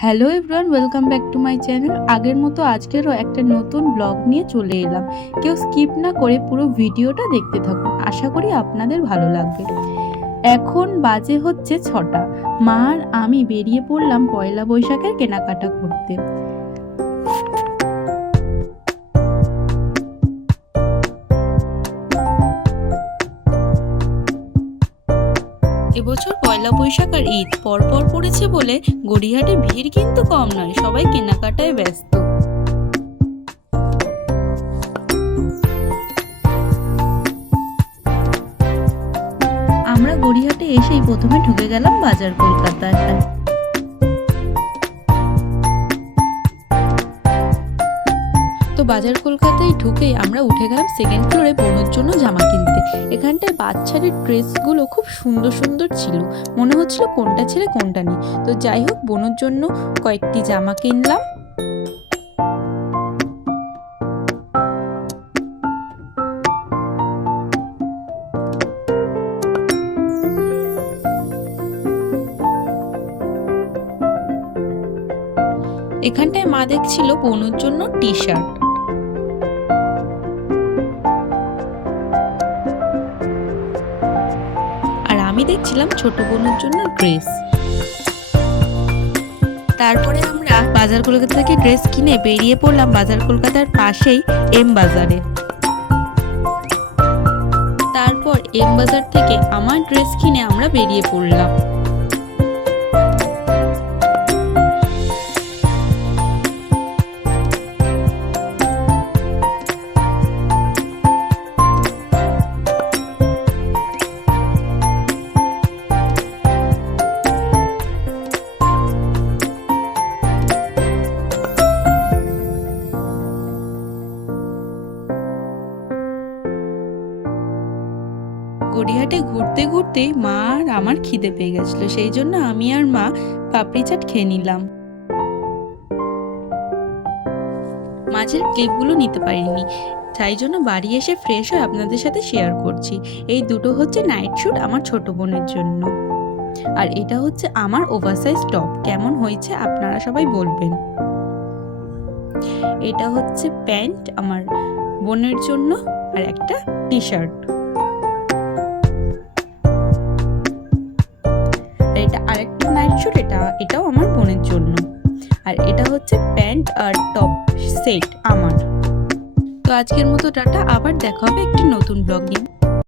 Hello everyone welcome back to my channel আগের মতো আজকেরও একটা নতুন ব্লগ নিয়ে চলে এলাম। কেউ স্কিপ না করে পুরো ভিডিওটা দেখতে থাকুন। আশা করি আপনাদের ভালো লাগবে। এখন বাজে হচ্ছে ছটা। মা আর আমি বেরিয়ে পড়লাম পয়লা বৈশাখের কেনাকাটা করতে। এবছর পয়লা বৈশাখ আর ঈদ পরপর পড়েছে বলে গড়িয়াহাটে ভিড় কিন্তু কম নয়, সবাই কেনাকাটায় ব্যস্ত। আমরা গড়িয়াহাটে এসেই প্রথমে ঢুকে গেলাম বাজার কলকাতায়। তো বাজার কলকাতায় ঢুকেই আমরা উঠে গেলাম সেকেন্ড ফ্লোরে বোনের জন্য জামা কিনতে। এখানটায় বাচ্চাদের ড্রেসগুলো খুব সুন্দর সুন্দর ছিল। মনে হচ্ছিল কোনটা ছেড়ে কোনটা নেই। তো যাই হোক, বোনের জন্য কয়েকটি জামা কিনলাম। এখানটায় মা দেখছিল বোনের জন্য টি শার্ট আমি দেখছিলাম ছোট বোনের জন্য ড্রেস। তারপরে আমরা বাজার কলকাতা থেকে ড্রেস কিনে বেরিয়ে পড়লাম বাজার কলকাতার পাশেই এম বাজারে। তারপর এম বাজার থেকে আমার ড্রেস কিনে আমরা বেরিয়ে পড়লাম। গড়িয়াহাটে ঘুরতে ঘুরতে মা আর আমার খিদে পেয়ে গেছিল। সেই জন্য আমি আর মা পাপড়ি চাট খেয়ে নিলাম। মাছের ক্লিপগুলো নিতে পারিনি। তাই জন্য বাড়ি এসে ফ্রেশ হয়ে আপনাদের সাথে শেয়ার করছি। এই দুটো হচ্ছে নাইট শ্যুট আমার ছোট বোনের জন্য। আর এটা হচ্ছে আমার ওভারসাইজ টপ কেমন হয়েছে আপনারা সবাই বলবেন। এটা হচ্ছে প্যান্ট আমার বোনের জন্য আর একটা টি শার্ট এটা আরেকটা নাইট শ্যুট এটা, এটাও আমার বোনের জন্য। আর এটা হচ্ছে প্যান্ট আর টপ সেট আমার। তো আজকের মতো টাটা, আবার দেখা হবে একটি নতুন ব্লগ নিয়ে।